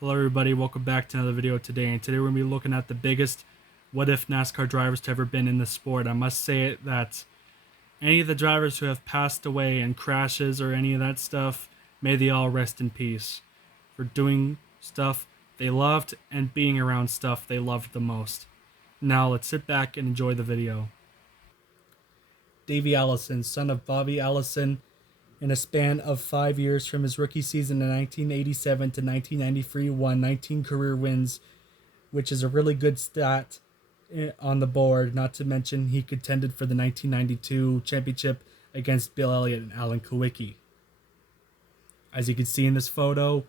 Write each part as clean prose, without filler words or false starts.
Hello everybody, welcome back to another video today, and today we're going to be looking at the biggest what-if NASCAR drivers to ever been in the sport. I must say that any of the drivers who have passed away in crashes or any of that stuff, may they all rest in peace for doing stuff they loved and being around stuff they loved the most. Now let's sit back and enjoy the video. Davey Allison, son of Bobby Allison, in a span of 5 years from his rookie season in 1987 to 1993, won 19 career wins, which is a really good stat on the board. Not to mention he contended for the 1992 championship against Bill Elliott and Alan Kulwicki. As you can see in this photo,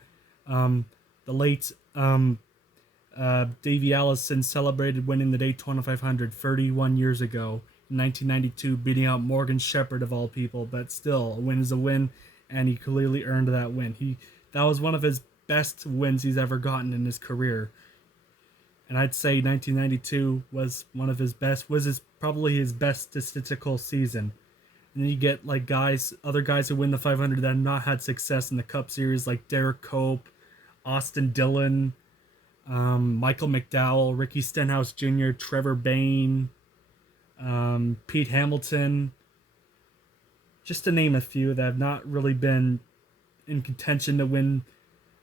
the late Davey Allison celebrated winning the Daytona 500 31 years ago. 1992, beating out Morgan Shepherd of all people, but still, a win is a win, and he clearly earned that win. That was one of his best wins he's ever gotten in his career, and I'd say 1992 was one of his best. Probably his best statistical season. And then you get like other guys who win the 500 that have not had success in the Cup Series, like Derek Cope, Austin Dillon, Michael McDowell, Ricky Stenhouse Jr., Trevor Bayne. Pete Hamilton, just to name a few that have not really been in contention to win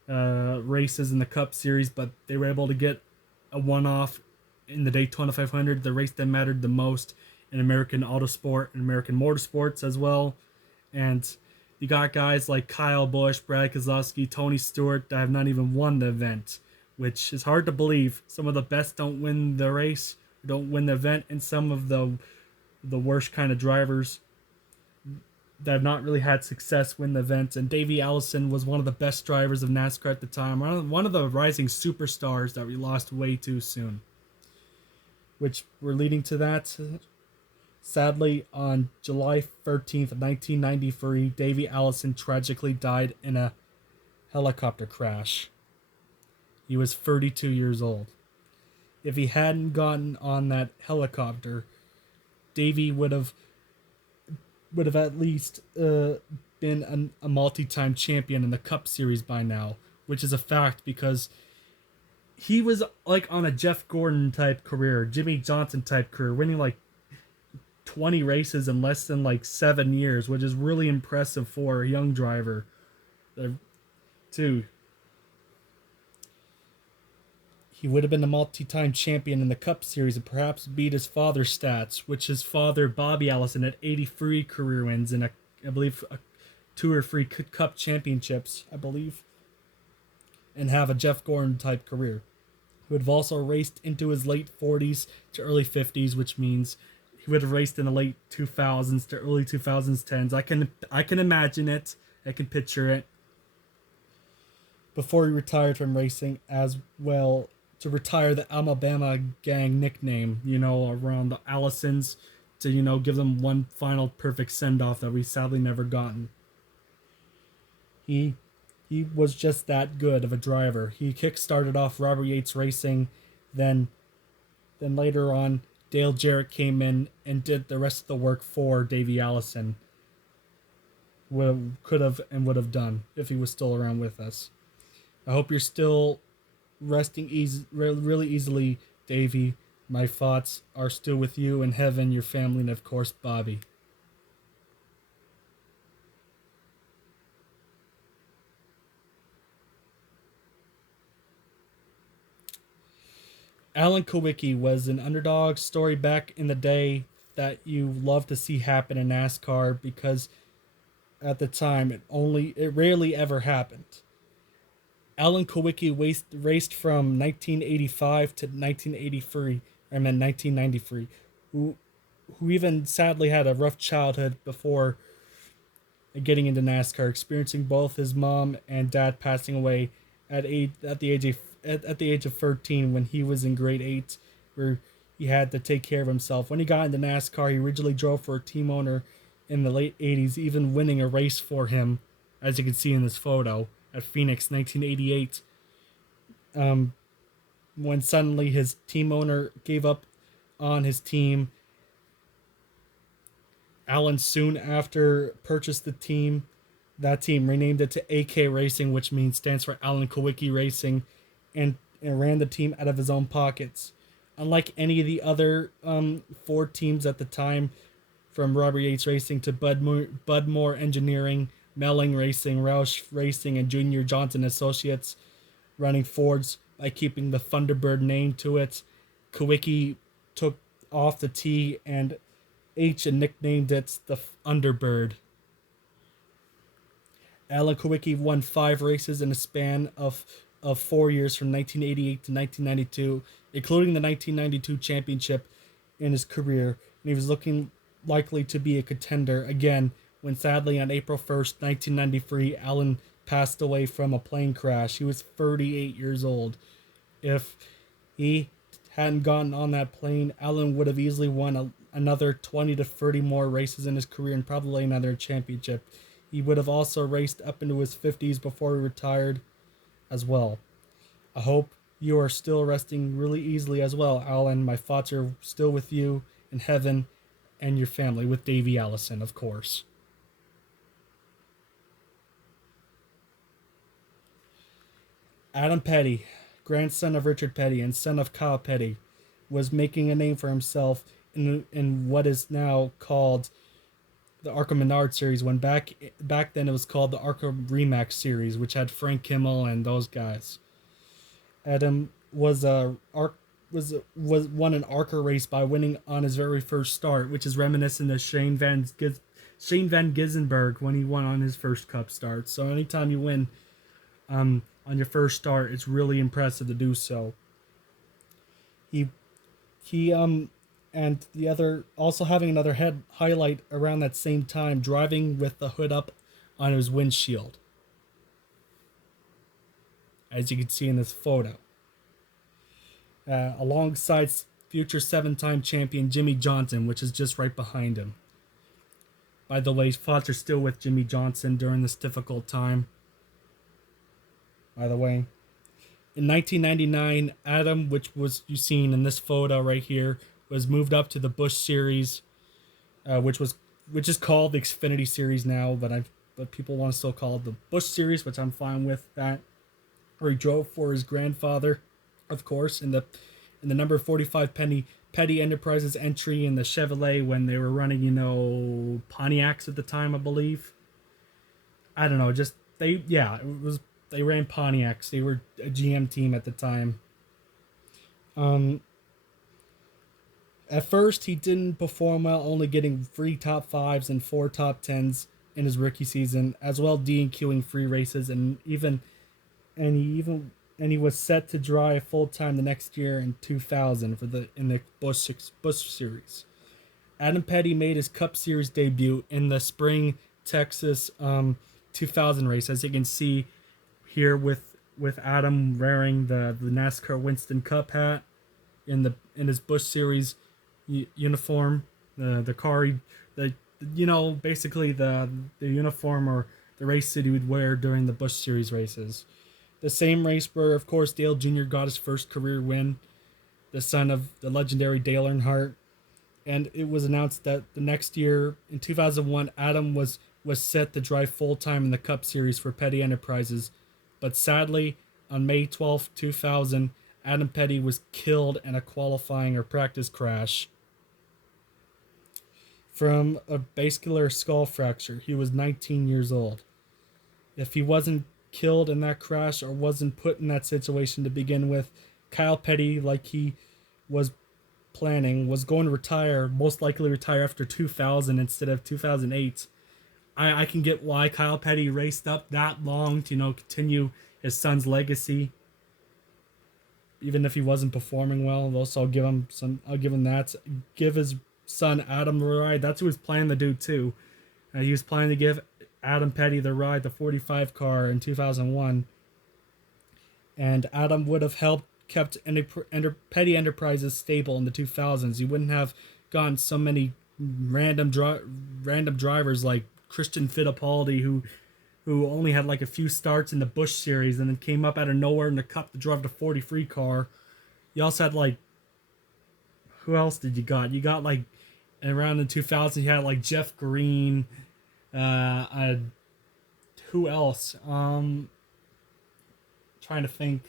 races in the Cup Series, but they were able to get a one-off in the Daytona 500, the race that mattered the most in American autosport and American motorsports as well. And you got guys like Kyle Busch, Brad Keselowski, Tony Stewart that have not even won the event, which is hard to believe. Some of the best don't win the race, don't win the event, and some of the worst kind of drivers that have not really had success win the event. And Davey Allison was one of the best drivers of NASCAR at the time, one of the rising superstars that we lost way too soon, which we're leading to that. Sadly, on July 13th, 1993, Davey Allison tragically died in a helicopter crash. He was 32 years old. If he hadn't gotten on that helicopter, Davey would have at least been a multi-time champion in the Cup Series by now, which is a fact because he was like on a Jeff Gordon type career, Jimmy Johnson type career, winning like 20 races in less than like 7 years, which is really impressive for a young driver. Too. He would have been a multi-time champion in the Cup Series and perhaps beat his father's stats, which his father, Bobby Allison, had 83 career wins and I believe 2 or 3 Cup championships, I believe, and have a Jeff Gordon-type career. He would have also raced into his late 40s to early 50s, which means he would have raced in the late 2000s to early 2010s. I can imagine it. I can picture it. Before he retired from racing as well, to retire the Alabama gang nickname, around the Allisons, to, give them one final perfect send-off that we sadly never gotten. He was just that good of a driver. He kick-started off Robert Yates Racing, then later on, Dale Jarrett came in and did the rest of the work for Davey Allison. Could have and would have done if he was still around with us. I hope you're still resting really easily, Davey. My thoughts are still with you in heaven, your family, and of course, Bobby. Alan Kulwicki was an underdog story back in the day that you love to see happen in NASCAR because at the time it rarely ever happened. Alan Kulwicki raced from 1985 to 1993, who even sadly had a rough childhood before getting into NASCAR, experiencing both his mom and dad passing away at the age of 13 when he was in grade 8, where he had to take care of himself. When he got into NASCAR, he originally drove for a team owner in the late 80s, even winning a race for him, as you can see in this photo, at Phoenix 1988, when suddenly his team owner gave up on his team. Alan soon after purchased the team. That team renamed it to AK Racing, which stands for Alan Kulwicki Racing, and ran the team out of his own pockets. Unlike any of the other Ford teams at the time, from Robert Yates Racing to Budmore Engineering, Melling Racing, Roush Racing, and Junior Johnson Associates, running Fords by keeping the Thunderbird name to it. Kawicki took off the T and H and nicknamed it the Underbird. Alan Kawicki won 5 races in a span of 4 years from 1988 to 1992, including the 1992 championship in his career, and he was looking likely to be a contender again when sadly on April 1st, 1993, Alan passed away from a plane crash. He was 38 years old. If he hadn't gotten on that plane, Alan would have easily won another 20 to 30 more races in his career and probably another championship. He would have also raced up into his 50s before he retired as well. I hope you are still resting really easily as well, Alan. My thoughts are still with you in heaven and your family, with Davey Allison, of course. Adam Petty, grandson of Richard Petty and son of Kyle Petty, was making a name for himself in what is now called the ARCA Menard series, when back then it was called the ARCA Remax series, which had Frank Kimmel and those guys. Adam was won an ARCA race by winning on his very first start, which is reminiscent of Shane Van Gissenberg when he won on his first Cup start. So anytime you win on your first start, it's really impressive to do so. He and the other, also having another head highlight around that same time, driving with the hood up on his windshield, as you can see in this photo, alongside future 7-time champion Jimmy Johnson, which is just right behind him. By the way, thoughts are still with Jimmy Johnson during this difficult time. By the way, in 1999, Adam, which was you seen in this photo right here, was moved up to the Busch Series, which is called the Xfinity Series now, but people want to still call it the Busch Series, which I'm fine with that. Where he drove for his grandfather, of course, in the number 45 Petty Enterprises entry in the Chevrolet when they were running, Pontiacs at the time, I believe. I don't know, they ran Pontiacs. They were a GM team at the time. At first, he didn't perform well, only getting 3 top 5s and 4 top 10s in his rookie season, as well DNQing 3 races, and he was set to drive full time the next year in 2000 in the Busch Series. Adam Petty made his Cup Series debut in the Spring Texas 2000 race, as you can see here with Adam wearing the NASCAR Winston Cup hat in his Busch Series uniform, basically the uniform or the race that he would wear during the Busch Series races. The same race where, of course, Dale Jr. got his first career win, the son of the legendary Dale Earnhardt. And it was announced that the next year, in 2001, Adam was set to drive full-time in the Cup Series for Petty Enterprises. But sadly, on May 12, 2000, Adam Petty was killed in a qualifying or practice crash from a basilar skull fracture. He was 19 years old. If he wasn't killed in that crash or wasn't put in that situation to begin with, Kyle Petty, like he was planning, was going to retire, most likely retire after 2000 instead of 2008. I can get why Kyle Petty raced up that long to continue his son's legacy, even if he wasn't performing well. Also, I'll give him that. Give his son Adam the ride. That's what he was planning to do too. He was planning to give Adam Petty the ride, the 45 car in 2001, and Adam would have helped kept Petty Enterprises stable in the 2000s. You wouldn't have gotten so many random drivers like Christian Fittipaldi, who only had like a few starts in the Busch Series and then came up out of nowhere in the Cup to drive the 43 car. You also had who else did you got? You got around the 2000s you had Jeff Green. Who else? Trying to think.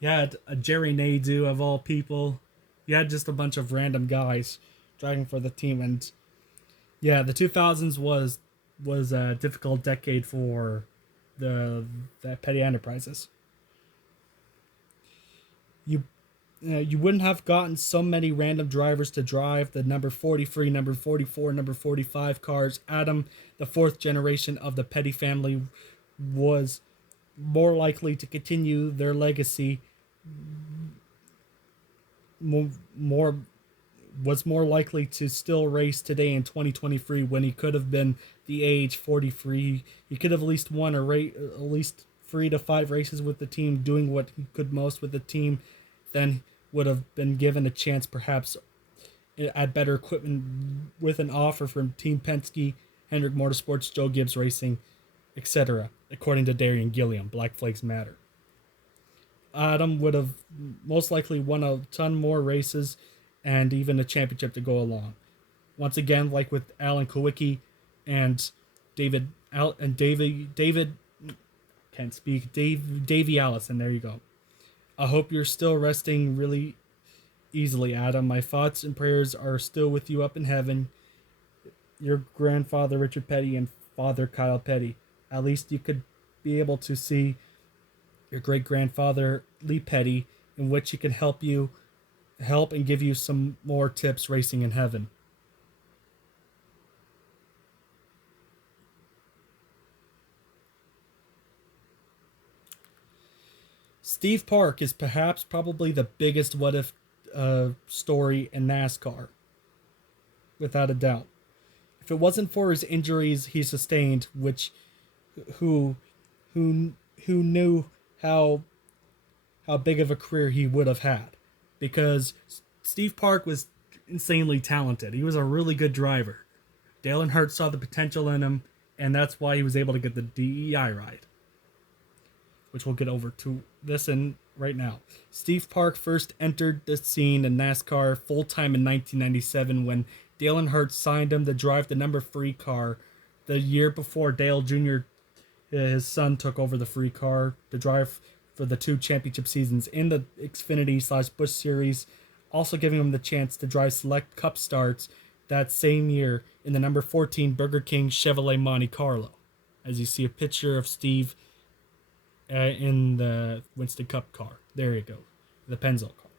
You had a Jerry Nadeau of all people. You had just a bunch of random guys driving for the team, and yeah, the 2000s was a difficult decade for the Petty Enterprises. You you wouldn't have gotten so many random drivers to drive the number 43, number 44, number 45 cars. Adam, the fourth generation of the Petty family, was more likely to continue their legacy, more was more likely to still race today in 2023 when he could have been the age 43. He could have at least won at least 3 to 5 races with the team, doing what he could most with the team, then would have been given a chance perhaps at better equipment with an offer from Team Penske, Hendrick Motorsports, Joe Gibbs Racing, etc., according to Darian Gilliam, Black Flags Matter. Adam would have most likely won a ton more races and even a championship to go along. Once again, like with Alan Kowicki and David can't speak, Davey Allison. There you go. I hope you're still resting really easily, Adam. My thoughts and prayers are still with you up in heaven. Your grandfather Richard Petty and father Kyle Petty. At least you could be able to see your great grandfather Lee Petty, in which he can help and give you some more tips racing in heaven. Steve Park is probably the biggest what if story in NASCAR, without a doubt. If it wasn't for his injuries he sustained, which who who knew how big of a career he would have had, because Steve Park was insanely talented. He was a really good driver. Dale Earnhardt saw the potential in him, and that's why he was able to get the DEI ride, which we'll get over to this in right now. Steve Park first entered the scene in NASCAR full-time in 1997 when Dale Earnhardt signed him to drive the number 3 car. The year before, Dale Jr., his son, took over the 3 car to drive for the 2 championship seasons in the Xfinity/Busch Series, also giving him the chance to drive select Cup starts that same year in the number 14 Burger King Chevrolet Monte Carlo. As you see a picture of Steve in the Winston Cup car. There you go, the Pennzoil car.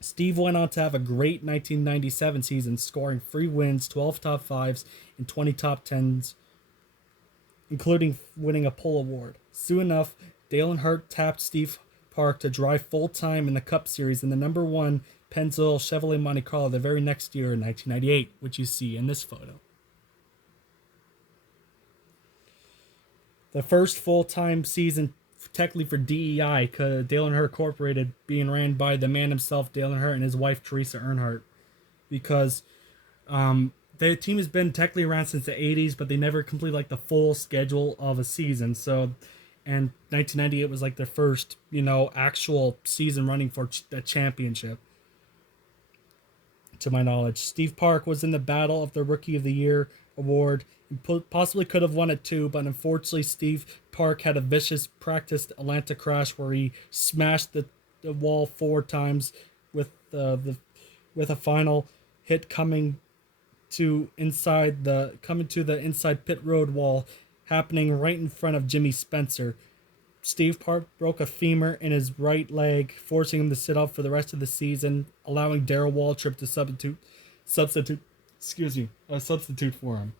Steve went on to have a great 1997 season, scoring 3 wins, 12 top 5s, and 20 top 10s, including winning a pole award. Soon enough, Dale Earnhardt tapped Steve Park to drive full-time in the Cup Series in the number 1 Pennzoil Chevrolet Monte Carlo the very next year in 1998, which you see in this photo. The first full-time season technically for DEI, Dale Earnhardt Incorporated, being ran by the man himself, Dale Earnhardt, and his wife, Teresa Earnhardt, because the team has been technically around since the 80s, but they never completed like the full schedule of a season. So, and 1998 was like their first, actual season running for the championship, to my knowledge. Steve Park was in the battle of the Rookie of the Year award. He possibly could have won it too, but unfortunately Steve Park had a vicious practice Atlanta crash where he smashed the wall 4 times with with a final hit coming to the inside pit road wall, happening right in front of Jimmy Spencer. Steve Park broke a femur in his right leg, forcing him to sit out for the rest of the season, allowing Darrell Waltrip to substitute for him.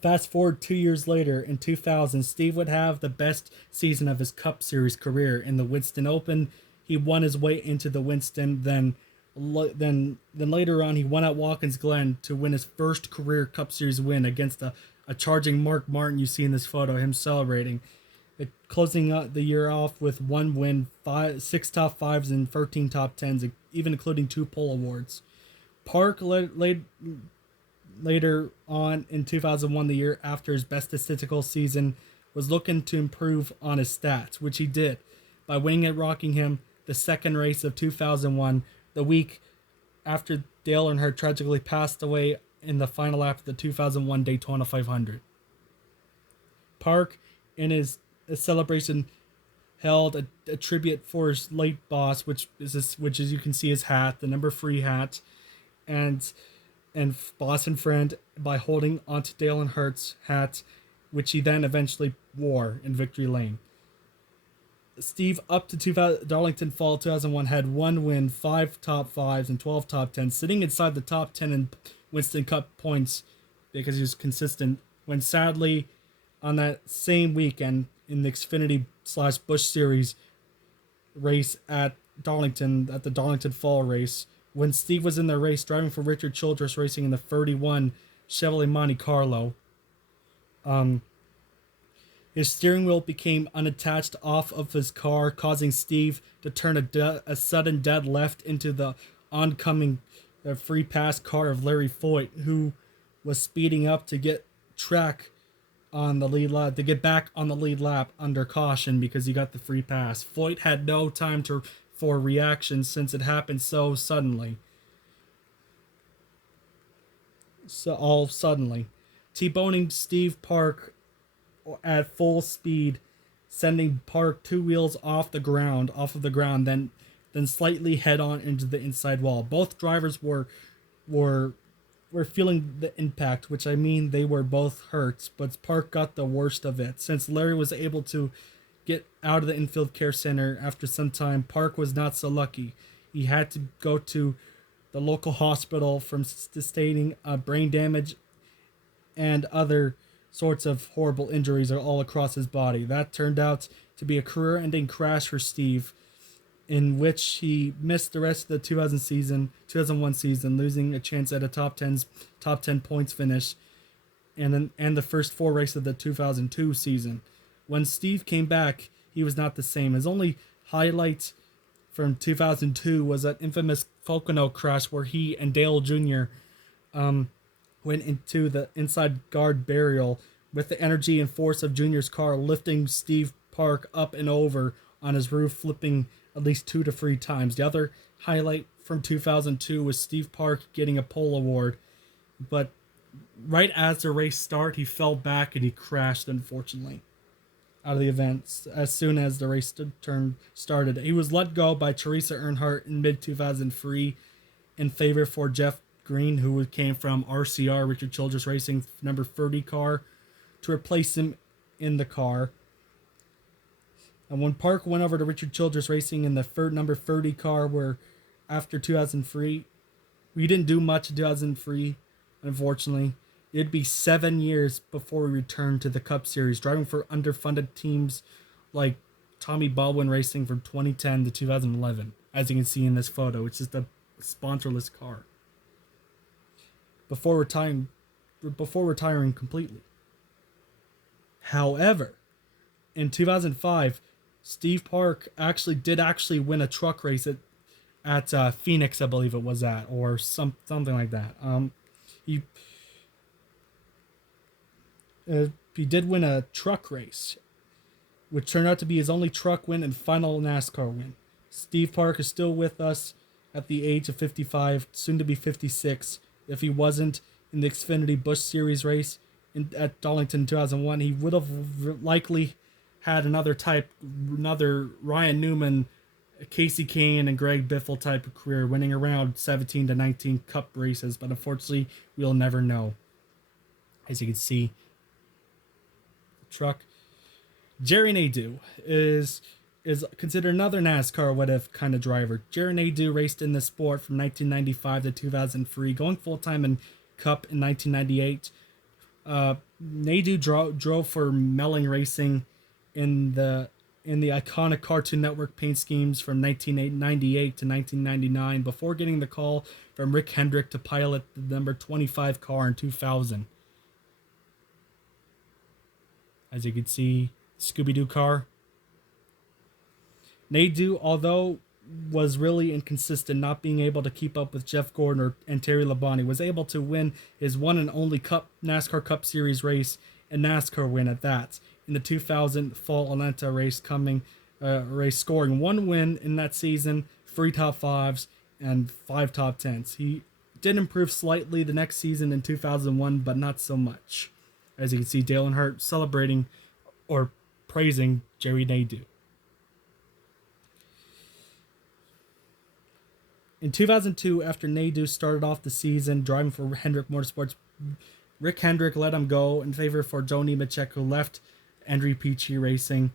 Fast forward 2 years later, in 2000, Steve would have the best season of his Cup Series career. In the Winston Open, he won his way into the Winston. Then later on, he won at Watkins Glen to win his first career Cup Series win against a charging Mark Martin. You see in this photo him celebrating, closing out the year off with 1 win, 6 top 5s, and 13 top 10s, even including 2 pole awards. Park later on in 2001, the year after his best statistical season, was looking to improve on his stats, which he did by winning at Rockingham, the second race of 2001, the week after Dale Earnhardt tragically passed away in the final lap of the 2001 Daytona 500. Park, in his celebration, held a tribute for his late boss, which is you can see his hat, the number 3 hat, and boss and friend, by holding onto Dale Earnhardt's hat, which he then eventually wore in Victory Lane. Steve, up to Darlington Fall 2001, had 1 win, 5 top 5s, and 12 top 10s, sitting inside the top 10 in Winston Cup points because he was consistent, when sadly, on that same weekend in the Xfinity/Busch Series race at the Darlington Fall race, when Steve was in the race driving for Richard Childress Racing in the 31 Chevrolet Monte Carlo, his steering wheel became unattached off of his car, causing Steve to turn a sudden dead left into the oncoming free pass car of Larry Foyt, who was speeding up to get track on the lead lap, to get back on the lead lap under caution because he got the free pass. Foyt had no time for reaction since it happened so suddenly. All suddenly. T-boning Steve Park at full speed, sending Park 2 wheels off of the ground, then slightly head on into the inside wall. Both drivers were feeling the impact, which I mean they were both hurt, but Park got the worst of it. Since Larry was able to get out of the infield care center after some time, Park was not so lucky. He had to go to the local hospital from sustaining brain damage and other sorts of horrible injuries are all across his body. That turned out to be a career-ending crash for Steve, in which he missed the rest of the 2001 season, losing a chance at a top 10 points finish, and the first 4 races of the 2002 season. When Steve came back, he was not the same. His only highlight from 2002 was that infamous Pocono crash where he and Dale Jr. Went into the inside guard burial with the energy and force of Junior's car lifting Steve Park up and over on his roof, flipping at least 2 to 3 times. The other highlight from 2002 was Steve Park getting a pole award, but right as the race started, he fell back and he crashed, unfortunately, out of the event as soon as the race started. He was let go by Teresa Earnhardt in mid-2003 in favor for Jeff Green, who came from RCR, Richard Childress Racing, number 30 car, to replace him in the car. And when Park went over to Richard Childress Racing in the number 30 car, where after 2003, we didn't do much in 2003, unfortunately. It'd be 7 years before we returned to the Cup Series, driving for underfunded teams like Tommy Baldwin Racing from 2010 to 2011, as you can see in this photo. It's just a sponsorless car. Before retiring completely. However, in 2005, Steve Park actually win a truck race at Phoenix, I believe it was at, or something like that. He did win a truck race, which turned out to be his only truck win and final NASCAR win. Steve Park is still with us at the age of 55, soon to be 56. If he wasn't in the Xfinity Busch Series race at Darlington in 2001, he would have likely had another Ryan Newman, Casey Kane, and Greg Biffle type of career, winning around 17 to 19 Cup races, but unfortunately, we'll never know. As you can see, the truck. Jerry Nadeau is considered another NASCAR what-if kind of driver. Jerry Nadeau raced in the sport from 1995 to 2003, going full-time in Cup in 1998. Nadeau drove for Melling Racing in the iconic Cartoon Network paint schemes from 1998 to 1999, before getting the call from Rick Hendrick to pilot the number 25 car in 2000. As you can see, Scooby-Doo car. Nadeau, although was really inconsistent, not being able to keep up with Jeff Gordon and Terry Labonte, was able to win his one and only NASCAR Cup Series race, and NASCAR win at that, in the 2000 Fall Atlanta race, scoring 1 win in that season, 3 top 5s, and 5 top 10s. did improve slightly the next season in 2001, but not so much. As you can see, Dale Earnhardt celebrating or praising Jerry Nadeau. In 2002, after Nadeau started off the season driving for Hendrick Motorsports, Rick Hendrick let him go in favor for Joe Nemechek, who left NASCAR Racing.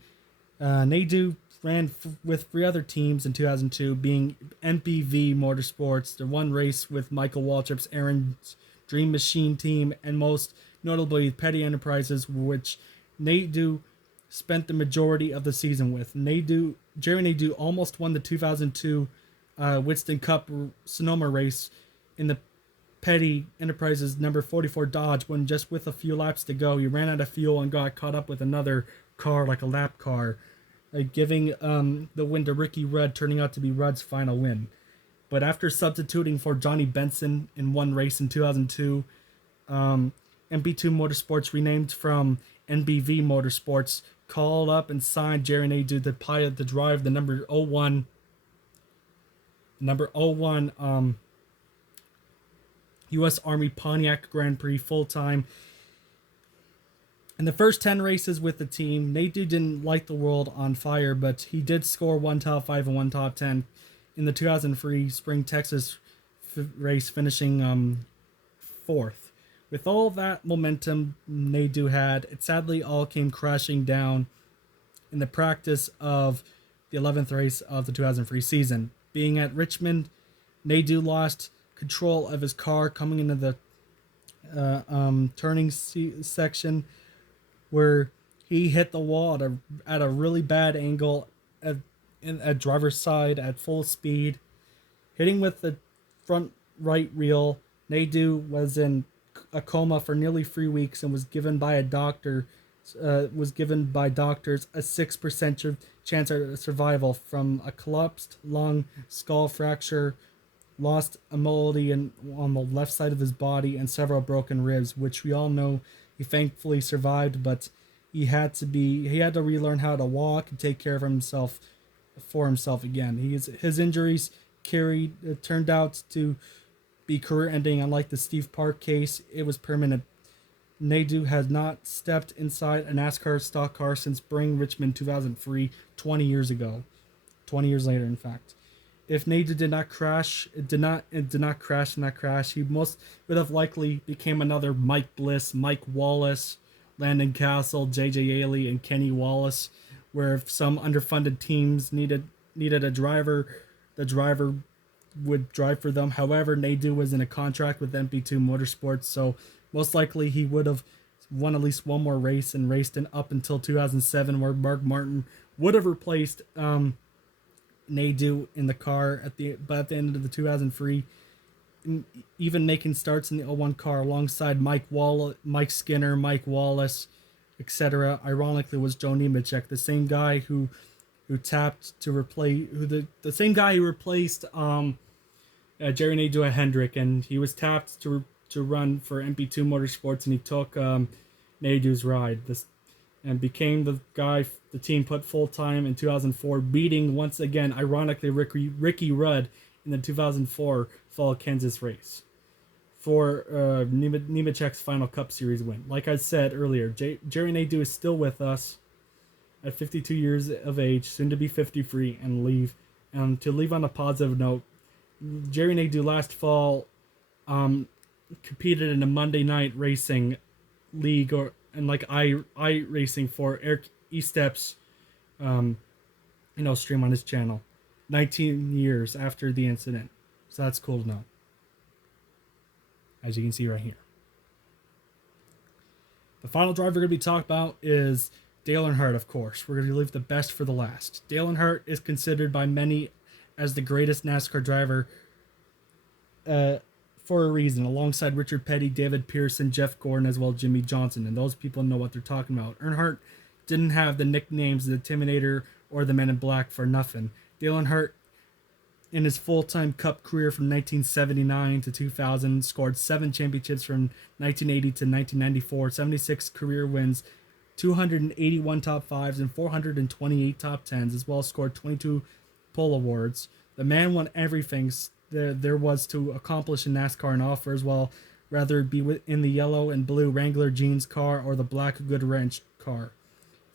Nadeau ran with 3 other teams in 2002, being MPV Motorsports, the one race with Michael Waltrip's Aaron's Dream Machine team, and most notably Petty Enterprises, which Nadeau spent the majority of the season with. Jerry Nadeau almost won the 2002 Winston Cup Sonoma race in the Petty Enterprises number 44 Dodge when just with a few laps to go, he ran out of fuel and got caught up with another car, like a lap car, giving the win to Ricky Rudd, turning out to be Rudd's final win. But after substituting for Johnny Benson in one race in 2002, MP2 Motorsports, renamed from NBV Motorsports, called up and signed Jerry Nadeau to drive the number 01 U.S. Army Pontiac Grand Prix full-time. In the first 10 races with the team, Nadeau didn't light the world on fire, but he did score 1 top 5 and 1 top 10 in the 2003 Spring Texas race, finishing 4th. With all that momentum Nadeau had, it sadly all came crashing down in the practice of the 11th race of the 2003 season. Being at Richmond, Nadeau lost control of his car coming into the turning section, where he hit the wall at a really bad angle at driver's side at full speed, hitting with the front right wheel. Nadeau was in a coma for nearly 3 weeks and was given by doctors a 6% chance of survival from a collapsed lung, skull fracture, lost a mobility on the left side of his body, and several broken ribs, which we all know he thankfully survived, but he had to relearn how to walk and take care of himself again. His injuries turned out to be career-ending. Unlike the Steve Park case, it was permanent. Nadeau has not stepped inside a NASCAR stock car since Spring Richmond 2003, 20 years ago. 20 years later, in fact. If Nadeau did not crash in that crash, he most would have likely became another Mike Bliss, Mike Wallace, Landon Castle, J.J. Ailey, and Kenny Wallace, where if some underfunded teams needed a driver, the driver would drive for them. However, Nadeau was in a contract with MP2 Motorsports, so most likely he would have won at least one more race and raced up until 2007, where Mark Martin would have replaced Nadeau in the car at the end of the 2003, even making starts in the 01 car alongside Mike Skinner, Mike Wallace, etc. Ironically, was Joe Nemechek, the same guy who replaced Jerry Nadeau at Hendrick, and he was tapped to run for MP2 Motorsports, and he took Nadeau's ride and became the guy the team put full-time in 2004, beating, once again, ironically, Ricky Rudd in the 2004 Fall Kansas race for Nemechek's final Cup Series win. Like I said earlier, Jerry Nadeau is still with us at 52 years of age, soon to be 53, and to leave on a positive note, Jerry Nadeau last fall competed in a Monday night racing league I racing for Eric Estep's stream on his channel 19 years after the incident. So that's cool to know, as you can see right here. The final driver we're going to be talking about is Dale Earnhardt, of course. We're going to leave the best for the last. Dale Earnhardt is considered by many as the greatest NASCAR driver for a reason, alongside Richard Petty, David Pearson, Jeff Gordon, as well as Jimmy Johnson, and those people know what they're talking about. Earnhardt didn't have the nicknames the Intimidator or the Men in Black for nothing. Dale Earnhardt, in his full-time Cup career from 1979 to 2000, scored 7 championships from 1980 to 1994, 76 career wins, 281 top 5s, and 428 top 10s, as well as scored 22 pole awards. The man won everything, there was to accomplish in NASCAR and offers, while rather it be in the yellow and blue Wrangler Jeans car or the black Good Ranch car.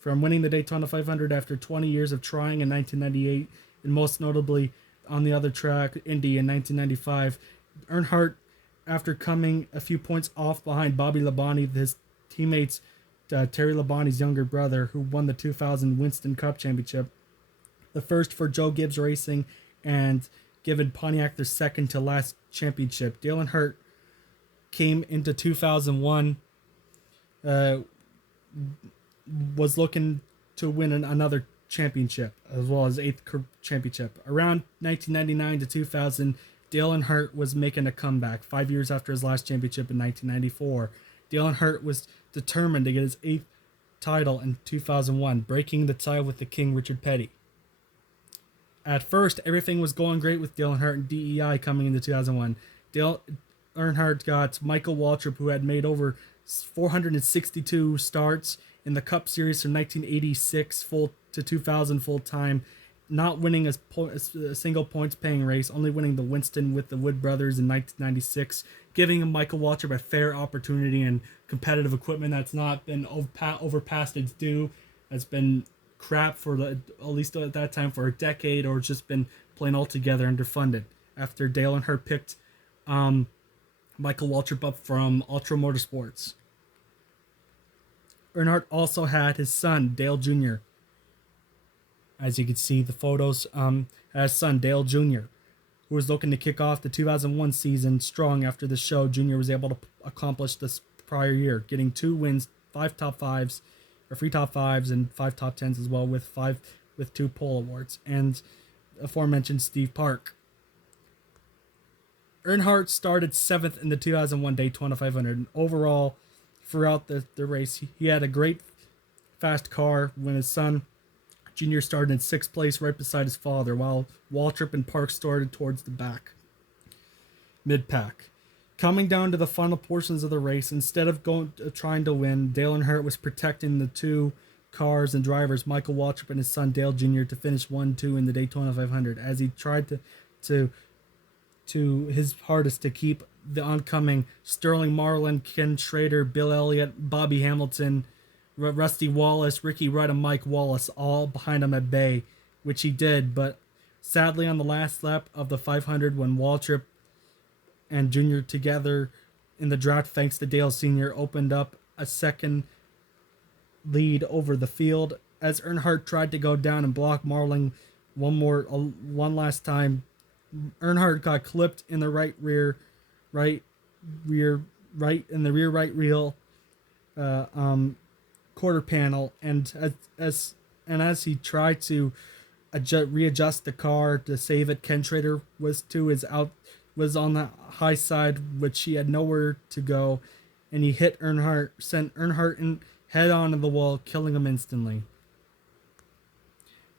From winning the Daytona 500 after 20 years of trying in 1998, and most notably on the other track, Indy, in 1995, Earnhardt, after coming a few points off behind Bobby Labonte, his teammates, Terry Labonte's younger brother, who won the 2000 Winston Cup Championship, the first for Joe Gibbs Racing, and given Pontiac their second to last championship. Dale Earnhardt came into 2001, was looking to win another championship, as well as eighth championship. Around 1999 to 2000, Dale Earnhardt was making a comeback 5 years after his last championship in 1994. Dale Earnhardt was determined to get his eighth title in 2001, breaking the tie with the King Richard Petty. At first, everything was going great with Dale Earnhardt and DEI coming into 2001. Dale Earnhardt got Michael Waltrip, who had made over 462 starts in the Cup Series from 1986 full to 2000 full time, not winning a single points paying race, only winning the Winston with the Wood brothers in 1996, giving Michael Waltrip a fair opportunity in competitive equipment that's not been overpassed its due, has been crap for at least at that time for a decade, or just been plain altogether underfunded. After Dale Earnhardt picked Michael Waltrip up from Ultra Motorsports. Earnhardt also had his son, Dale Jr. As you can see the photos, his son, Dale Jr., who was looking to kick off the 2001 season strong after the show. Jr. was able to accomplish this prior year, getting 2 wins, 5 top 5s, or 3 top 5s, and 5 top 10s as well, with 2 pole awards, and aforementioned Steve Park. Earnhardt started 7th in the 2001 Daytona 500, and overall, throughout the race, he had a great fast car when his son Jr. started in 6th place right beside his father, while Waltrip and Park started towards the back, mid-pack. Coming down to the final portions of the race, instead of trying to win, Dale Earnhardt was protecting the 2 cars and drivers, Michael Waltrip and his son Dale Jr., to finish 1-2 in the Daytona 500, as he tried to his hardest to keep the oncoming Sterling Marlin, Ken Schrader, Bill Elliott, Bobby Hamilton, Rusty Wallace, Ricky Rudd, and Mike Wallace all behind him at bay, which he did. But sadly, on the last lap of the 500, when Waltrip and Jr. together in the draft, thanks to Dale Sr., opened up a second lead over the field, as Earnhardt tried to go down and block Marlin one last time. Earnhardt got clipped in the right rear wheel quarter panel, and as he tried to readjust the car to save it, Ken Schrader was on the high side, which he had nowhere to go, and he hit Earnhardt, sent Earnhardt head on to the wall, killing him instantly.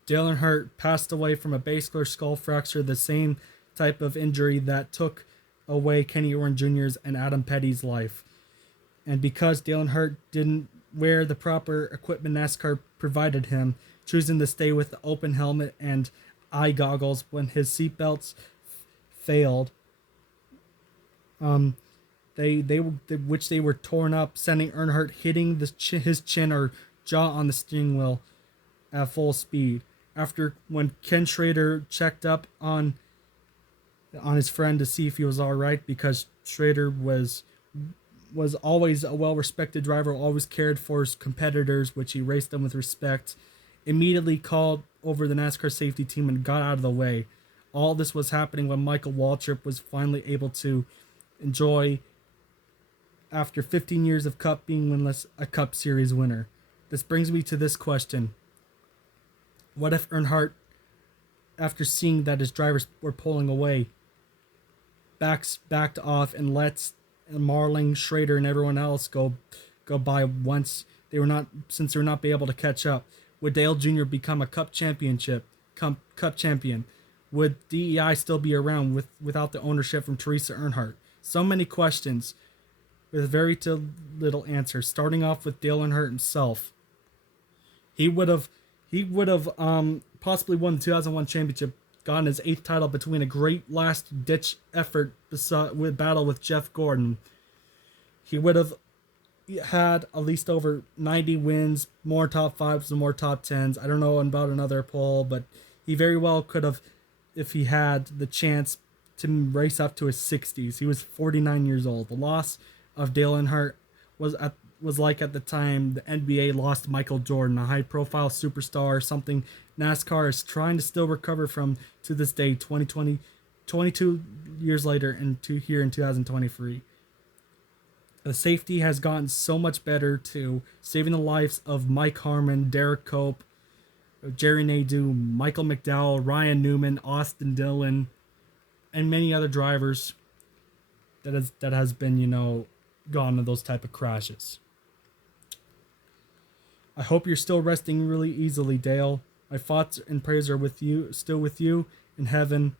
Dale Earnhardt passed away from a basilar skull fracture, the same type of injury that took away Kenny Irvan Jr.'s and Adam Petty's life. And because Dale Earnhardt didn't wear the proper equipment NASCAR provided him, choosing to stay with the open helmet and eye goggles when his seatbelts failed, they were torn up, sending Earnhardt hitting his chin or jaw on the steering wheel at full speed. When Ken Schrader checked up on his friend to see if he was all right, because Schrader was always a well-respected driver, always cared for his competitors, which he raced them with respect, immediately called over the NASCAR safety team and got out of the way. All this was happening when Michael Waltrip was finally able to enjoy, after 15 years of Cup being winless, a Cup Series winner. This brings me to this question. What if Earnhardt, after seeing that his drivers were pulling away, backed off and lets Marlin, Schrader, and everyone else go by since they were not be able to catch up? Would Dale Jr. become a Cup champion? Would DEI still be around without the ownership from Teresa Earnhardt? So many questions with very little answers. Starting off with Dale Earnhardt himself, he would have possibly won the 2001 championship gotten his 8th title between a great last-ditch effort with battle with Jeff Gordon. He would have had at least over 90 wins, more top 5s and more top 10s. I don't know about another poll, but he very well could have, if he had the chance to race up to his 60s. He was 49 years old. The loss of Dale Earnhardt was like at the time the NBA lost Michael Jordan, a high-profile superstar, something NASCAR is trying to still recover from to this day, 22 years later, and here in 2023. The safety has gotten so much better too, saving the lives of Mike Harmon, Derek Cope, Jerry Nadeau, Michael McDowell, Ryan Newman, Austin Dillon, and many other drivers that has been, gone in those type of crashes. I hope you're still resting really easily, Dale. My thoughts and prayers are still with you in heaven,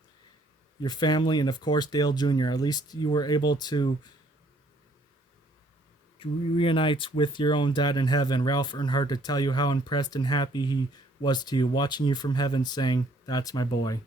your family, and of course Dale Jr. At least you were able to reunite with your own dad in heaven, Ralph Earnhardt, to tell you how impressed and happy he was to you, watching you from heaven saying, "That's my boy."